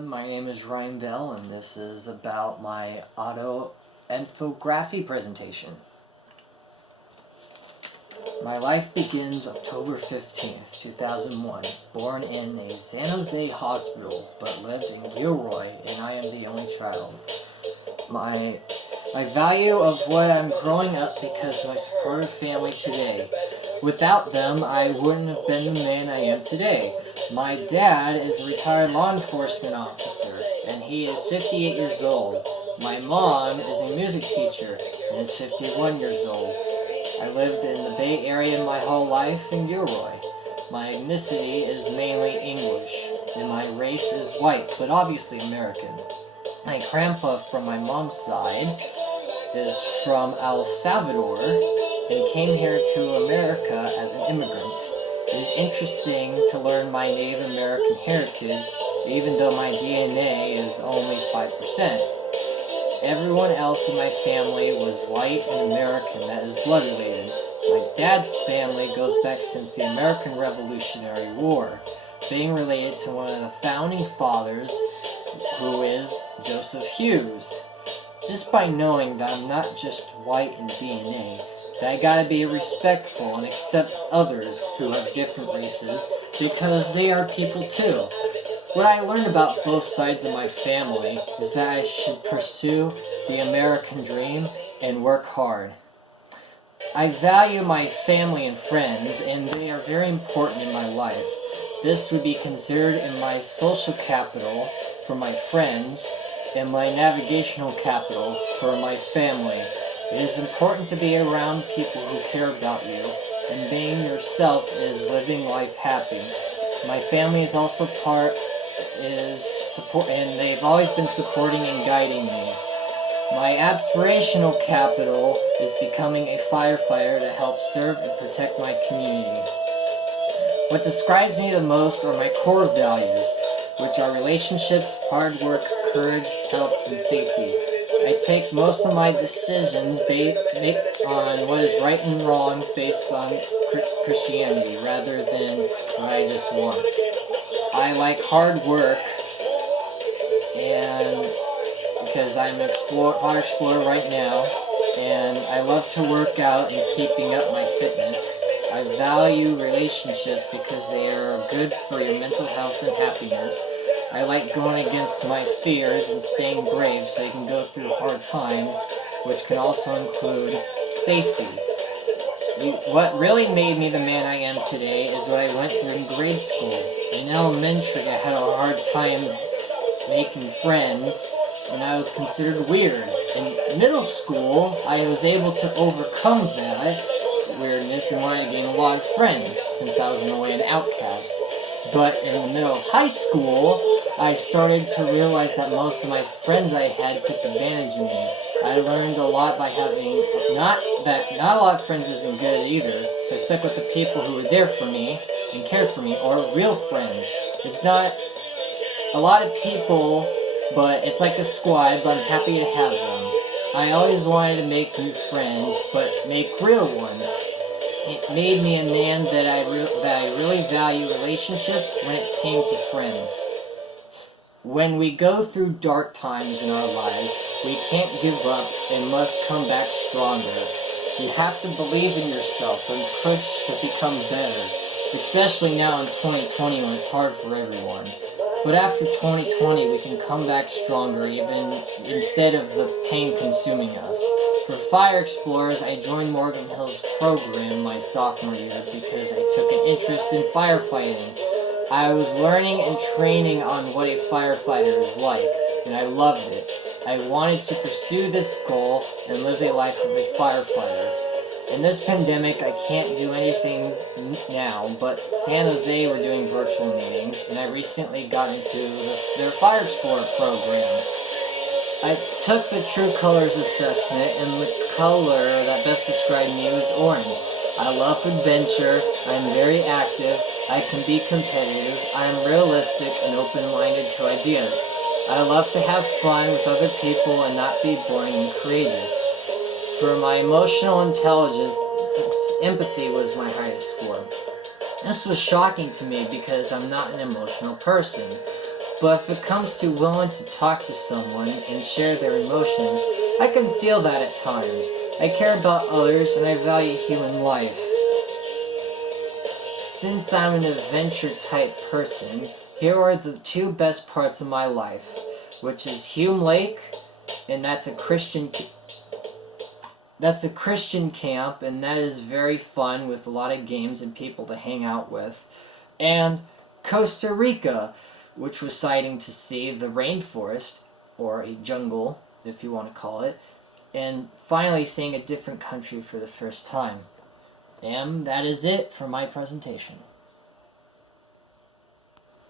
everyone, my name is Ryan Bell and this is about my autoethnography presentation. My life begins October 15th, 2001, born in a San Jose hospital but lived in Gilroy and I am the only child. My value of what I'm growing up because of my supportive family today. Without them, I wouldn't have been the man I am today. My dad is a retired law enforcement officer, and he is 58 years old. My mom is a music teacher, and is 51 years old. I lived in the Bay Area my whole life in Gilroy. My ethnicity is mainly English, and my race is white, but obviously American. My grandpa from my mom's side is from El Salvador and came here to America as an immigrant. It is interesting to learn my Native American heritage, even though my DNA is only 5%. Everyone else in my family was white and American, that is blood related. My dad's family goes back since the American Revolutionary War, being related to one of the founding fathers, who is Joseph Hughes. Just by knowing that I'm not just white in DNA, that I gotta be respectful and accept others who have different races because they are people too. What I learned about both sides of my family is that I should pursue the American dream and work hard. I value my family and friends, and they are very important in my life. This would be considered in my social capital for my friends and my navigational capital for my family. It is important to be around people who care about you, and being yourself is living life happy. My family is also support, and they've always been supporting and guiding me. My aspirational capital is becoming a firefighter to help serve and protect my community. What describes me the most are my core values, which are relationships, hard work, courage, health, and safety. I take most of my decisions on what is right and wrong based on Christianity rather than what I just want. I like hard work, and because I'm an fire explorer right now, and I love to work out and keeping up my fitness. I value relationships because they are good for your mental health and happiness. I like going against my fears and staying brave so I can go through hard times, which can also include safety. What really made me the man I am today is what I went through in grade school. In elementary, I had a hard time making friends, and I was considered weird. In middle school, I was able to overcome that weirdness and wanted to gain a lot of friends, since I was in a way an outcast. But in the middle of high school, I started to realize that most of my friends I had took advantage of me. I learned a lot by having, not a lot of friends isn't good either, so I stuck with the people who were there for me and cared for me, or real friends. It's not a lot of people, but it's like a squad, but I'm happy to have them. I always wanted to make new friends, but make real ones. It made me a man that I really value relationships when it came to friends. When we go through dark times in our lives, we can't give up and must come back stronger. You have to believe in yourself and push to become better, especially now in 2020 when it's hard for everyone. But after 2020, we can come back stronger, even instead of the pain consuming us. For fire explorers, I joined Morgan Hill's program my sophomore year because I took an interest in firefighting. I was learning and training on what a firefighter is like, and I loved it. I wanted to pursue this goal and live a life of a firefighter. In this pandemic, I can't do anything now, but San Jose were doing virtual meetings, and I recently got into their Fire Explorer program. I took the True Colors assessment, and the color that best described me was orange. I love adventure, I'm very active, I can be competitive, I am realistic and open-minded to ideas. I love to have fun with other people and not be boring and courageous. For my emotional intelligence, empathy was my highest score. This was shocking to me because I'm not an emotional person. But if it comes to willing to talk to someone and share their emotions, I can feel that at times. I care about others and I value human life. Since I'm an adventure type person, here are the two best parts of my life, which is Hume Lake, and that's a Christian camp, and that is very fun with a lot of games and people to hang out with. And Costa Rica, which was exciting to see the rainforest, or a jungle, if you want to call it, and finally seeing a different country for the first time. And that is it for my presentation.